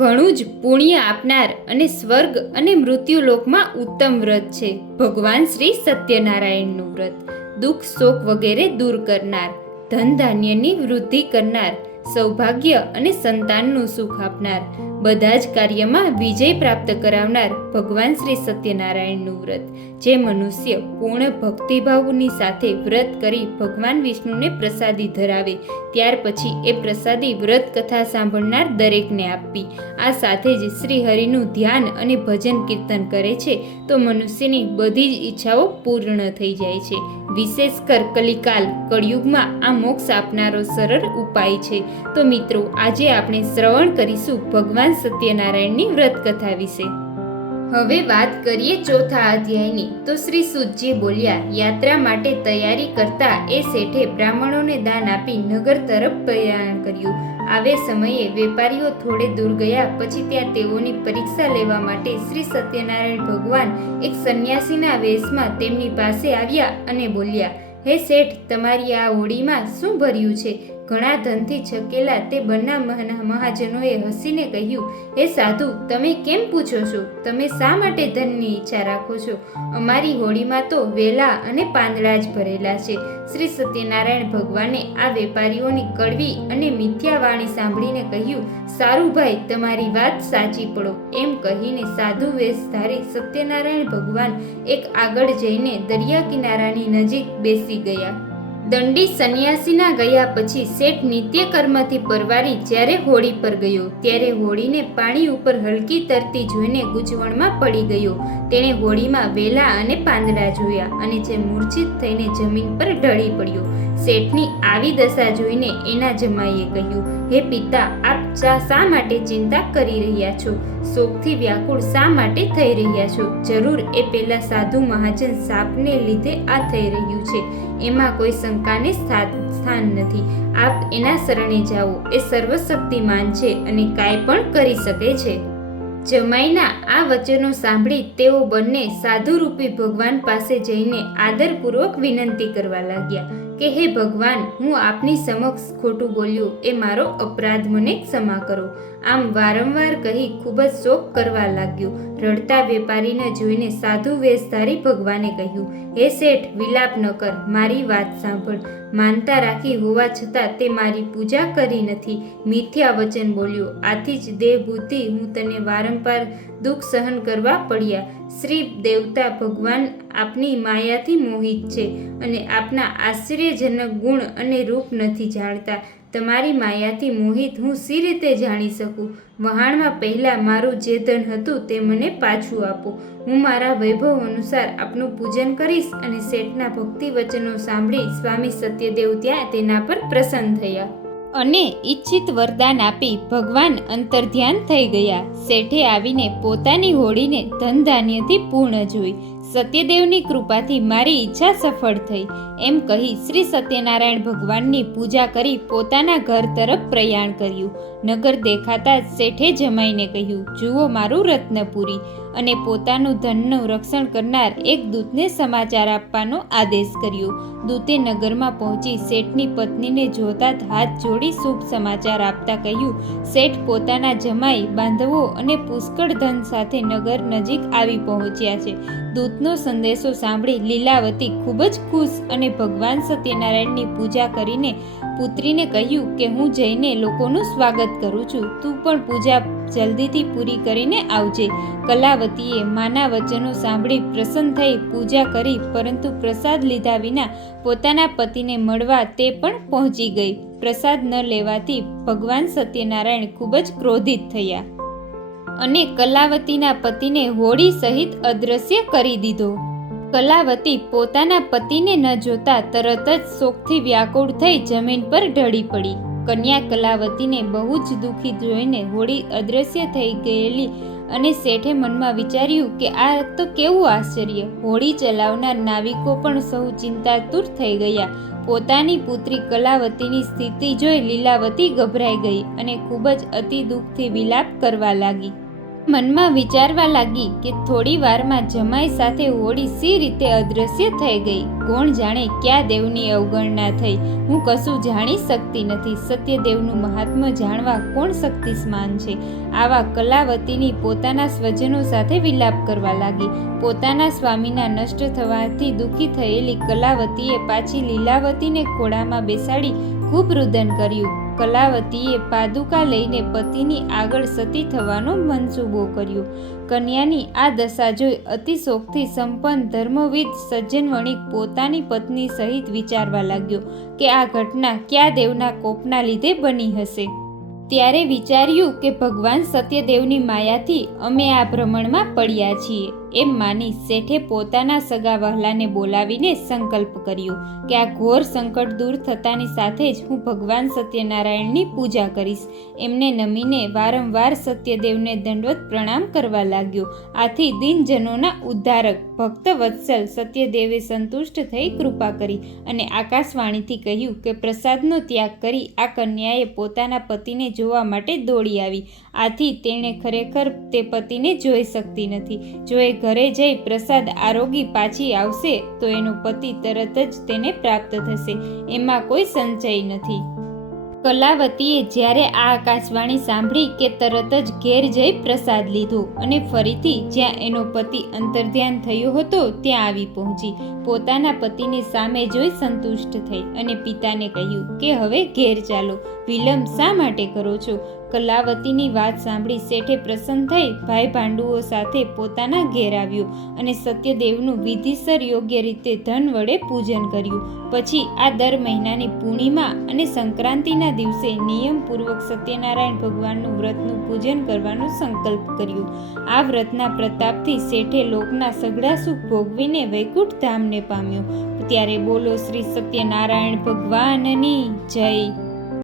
ઘણું જ પુણ્ય આપનાર અને સ્વર્ગ અને મૃત્યુલોકમાં ઉત્તમ વ્રત છે ભગવાન શ્રી સત્યનારાયણનું વ્રત. દુઃખ શોક વગેરે દૂર કરનાર, ધન ધાન્યની વૃદ્ધિ કરનાર, સૌભાગ્ય અને સંતાનનું સુખ આપનાર, બધા જ કાર્યમાં વિજય પ્રાપ્ત કરાવનાર ભગવાન શ્રી સત્યનારાયણનું વ્રત. જે મનુષ્ય પૂર્ણ ભક્તિભાવની સાથે વ્રત કરી ભગવાન વિષ્ણુને પ્રસાદી ધરાવે, ત્યાર પછી એ પ્રસાદી વ્રત કથા સાંભળનાર દરેકને આપવી. આ સાથે જ શ્રી હરિનું ધ્યાન અને ભજન કીર્તન કરે છે તો મનુષ્યની બધી જ ઈચ્છાઓ પૂર્ણ થઈ જાય છે. વિશેષ કર કલિકાલ કળિયુગમાં આ મોક્ષ આપનારો સરળ ઉપાય છે. તો મિત્રો, આજે આપણે શ્રવણ કરીશું ભગવાન સત્યનારાયણની વ્રત કથા વિશે. હવે વાત કરીએ ચોથા અધ્યાયની. તો શ્રી સૂતજી બોલ્યા, યાત્રા માટે તૈયારી કરતા એ શેઠે બ્રાહ્મણોને દાન આપી નગર તરફ પ્રયાણ કર્યું. આવે સમયે વેપારીઓ થોડે દૂર ગયા પછી ત્યાં તેઓની પરીક્ષા લેવા માટે શ્રી સત્યનારાયણ ભગવાન એક સંન્યાસીના વેશમાં તેમની પાસે આવ્યા અને બોલ્યા, હે શેઠ, તમારી આ હોડીમાં શું ભર્યું છે? ઘણા ધનથી છકેલા તે બંને મહાજનોએ હસીને કહ્યું, હે સાધુ, તમે કેમ પૂછો છો? તમે શા માટે ધનની ઈચ્છા રાખો છો? અમારી હોડીમાં તો વેલા અને પાંદડા જ ભરેલા છે. શ્રી સત્યનારાયણ ભગવાને આ વેપારીઓની કડવી અને મિથ્યા વાણી સાંભળીને કહ્યું, સારું ભાઈ, તમારી વાત સાચી પડો. એમ કહીને સાધુ વેશ ધારી સત્યનારાયણ ભગવાન એક આગળ જઈને દરિયા કિનારાની નજીક બેસી ગયા. દંડી સંન્યાસીના ગયા પછી શેઠ નિત્ય કર્મથી પરવારી જ્યારે હોડી પર ગયો ત્યારે હોડીને પાણી ઉપર હલકી તરતી જોઈને ગૂંચવણમાં પડી ગયો. તેણે હોડીમાં વેલા અને પાંદડા જોયા અને જે મૂર્છિત થઈને જમીન પર ઢળી પડ્યો. શેઠની આવી દશા જોઈને એના જમાઈએ કહ્યું, હે પિતા, આપ શા માટે ચિંતા કરી રહ્યા છો? શોકથી વ્યાકુળ શા માટે થઈ રહ્યા છો? જરૂર એ પેલા સાધુ મહાજન સાપને લીધે આ થઈ રહ્યું છે. એમાં કોઈ શંકાને સ્થાન નથી. આપ એના શરણે જાઓ. એ સર્વશક્તિમાન છે અને કાંઈ પણ કરી શકે છે. જમાઈના આ વચનો સાંભળી તેઓ બંને સાધુરૂપી ભગવાન પાસે જઈને આદરપૂર્વક વિનંતી કરવા લાગ્યા કે હે ભગવાન, હું આપની સમક્ષ ખોટું બોલ્યો એ મારો અપરાધ, મને ક્ષમા કરો. આમ વારંવાર કહી ખૂબ જ શોક કરવા લાગ્યો. રડતા વેપારીને જોઈને સાધુ વેશધારી ભગવાને કહ્યું, હે શેઠ, વિલાપ ન કર, મારી વાત સાંભળ. માનતા રાખી હોવા છતાં તે મારી પૂજા કરી નથી, મિથ્યા વચન બોલ્યો. આથી જ દેહભૂતિ હું તને વારંવાર દુઃખ સહન કરવા પડ્યા. શ્રી દેવતા ભગવાન આપની માયાથી મોહિત છે અને આપના આશ્ચર્યજનક ગુણ અને રૂપ નથી જાણતા. તમારી માયાથી મોહિત હું સી રીતે જાણી શકું? વહાણમાં પહેલાં મારું જે ધન હતું તે મને પાછું આપો. હું મારા વૈભવ અનુસાર આપનું પૂજન કરીશ. અને શેઠના ભક્તિ વચનો સાંભળી સ્વામી સત્યદેવ ત્યાં તેના પર પ્રસન્ન થયા અને ઈચ્છિત વરદાન આપી ભગવાન અંતર્ધ્યાન થઈ ગયા. શેઠે આવીને પોતાની હોડીને ધન ધાન્યથી પૂર્ણ જોઈ. સત્યદેવની કૃપાથી મારી ઈચ્છા સફળ થઈ એમ કહી શ્રી સત્યનારાયણ ભગવાનની પૂજા કરી પોતાના ઘર તરફ પ્રયાણ કર્યું. નગર દેખાતા જ શેઠે જમાઈને કહ્યું, જુઓ મારું રત્નપુરી. અને પોતાનું ધનનું રક્ષણ કરનાર એક દૂતને સમાચાર આપવાનો આદેશ કર્યો. દૂતે નગરમાં પહોંચી શેઠની પત્નીને જોતા જ હાથ જોડી શુભ સમાચાર આપતા કહ્યું, શેઠ પોતાના જમાઈ, બાંધવો અને પુષ્કળ ધન સાથે નગર નજીક આવી પહોંચ્યા છે. દૂતનો સંદેશો સાંભળી લીલાવતી ખૂબ જ ખુશ અને ભગવાન સત્યનારાયણની પૂજા કરીને પુત્રીને કહ્યું કે હું જઈને લોકોનું સ્વાગત કરું છું, તું પણ પૂજા જલ્દીથી પૂરી કરીને આવજે. કલાવતીએ માના વચનો સાંભળી પ્રસન્ન થઈ પૂજા કરી, પરંતુ પ્રસાદ લીધા વિના પોતાના પતિને મળવા તે પણ પહોંચી ગઈ. પ્રસાદ ન લેવાથી ભગવાન સત્યનારાયણ ખૂબ જ ક્રોધિત થયા અને કલાવતીના પતિને હોડી સહિત અદ્રશ્ય કરી દીધો. કલાવતી પોતાના પતિને ન જોતા તરત જ શોકથી વ્યાકુળ થઈ જમીન પર ઢળી પડી. કન્યા કલાવતીને બહુ જ દુઃખી જોઈને હોડી અદ્રશ્ય થઈ ગયેલી અને શેઠે મનમાં વિચાર્યું કે આ તો કેવું આશ્ચર્ય! હોડી ચલાવનાર નાવિકો પણ સૌ ચિંતાતુર થઈ ગયા. પોતાની પુત્રી કલાવતીની સ્થિતિ જોઈ લીલાવતી ગભરાઈ ગઈ અને ખૂબ જ અતિ દુઃખથી વિલાપ કરવા લાગી. મનમાં વિચારવા લાગી કે થોડી વારમાં જમાઈ સાથે હોડી સી રીતે અદૃશ્ય થઈ ગઈ. કોણ જાણે ક્યાં દેવની અવગણના થઈ. હું કશું જાણી શકતી નથી. સત્યદેવનું મહાત્મ્ય જાણવા કોણ શક્તિસ્માન છે. આવા કલાવતીની પોતાના સ્વજનો સાથે વિલાપ કરવા લાગી. પોતાના સ્વામીના નષ્ટ થવાથી દુઃખી થયેલી કલાવતીએ પાછી લીલાવતીને ખોળામાં બેસાડી ખૂબ રુદન કર્યું. કલાવતીએ પાદુકા લઈને પતિની આગળ સતી થવાનો મનસૂબો કર્યો. કન્યાની આ દશા જોઈ અતિ શોકથી સંપન્ન ધર્મવિદ સજ્જન વણિક પોતાની પત્ની સહિત વિચારવા લાગ્યો કે આ ઘટના કયા દેવના કોપના લીધે બની હશે. ત્યારે વિચાર્યું કે ભગવાન સત્યદેવની માયાથી અમે આ ભ્રમણમાં પડ્યા છીએ. એમ માની શેઠે પોતાના સગા વહાલાને બોલાવીને સંકલ્પ કર્યો કે આ ઘોર સંકટ દૂર થતાની સાથે જ હું ભગવાન સત્યનારાયણની પૂજા કરીશ. એમને નમીને વારંવાર સત્યદેવને દંડવત પ્રણામ કરવા લાગ્યો. આથી દિનજનોના ઉદ્ધારક ભક્ત વત્સલ સત્યદેવે સંતુષ્ટ થઈ કૃપા કરી અને આકાશવાણીથી કહ્યું કે પ્રસાદનો ત્યાગ કરી આ કન્યાએ પોતાના પતિને જોવા માટે દોડી આવી. આથી તેણે ખરેખર તે પતિને જોઈ શકતી નથી. જો એ ઘરે જઈ પ્રસાદ આરોગી પાછી આવશે તો એનો પતિ તરત જ તેને પ્રાપ્ત થશે. એમાં કોઈ સંશય નથી. કલાવતીએ જ્યારે આ આકાશવાણી સાંભળી કે તરત જ ઘેર જઈ પ્રસાદ લીધો અને ફરીથી જ્યાં એનો પતિ અંતર્ધ્યાન થયો હતો ત્યાં આવી પહોંચી. પોતાના પતિની સામે જોઈ સંતુષ્ટ થઈ અને પિતાને કહ્યું કે હવે ઘેર ચાલો, વિલંબ શા માટે કરો છો? કલાવતીની વાત સાંભળી શેઠે પ્રસન્ન થઈ ભાઈ ભાંડુઓ સાથે પોતાના ઘેર આવ્યો અને સત્યદેવનું વિધિસર યોગ્ય રીતે ધન વડે પૂજન કર્યું. પછી આ દર મહિનાની પૂર્ણિમા અને સંક્રાંતિના દિવસે નિયમપૂર્વક સત્યનારાયણ ભગવાનનું વ્રતનું પૂજન કરવાનો સંકલ્પ કર્યો. આ વ્રતના પ્રતાપથી શેઠે લોકના સઘળા સુખ ભોગવીને વૈકુંઠ ધામને પામ્યો. ત્યારે બોલો શ્રી સત્યનારાયણ ભગવાનની જય.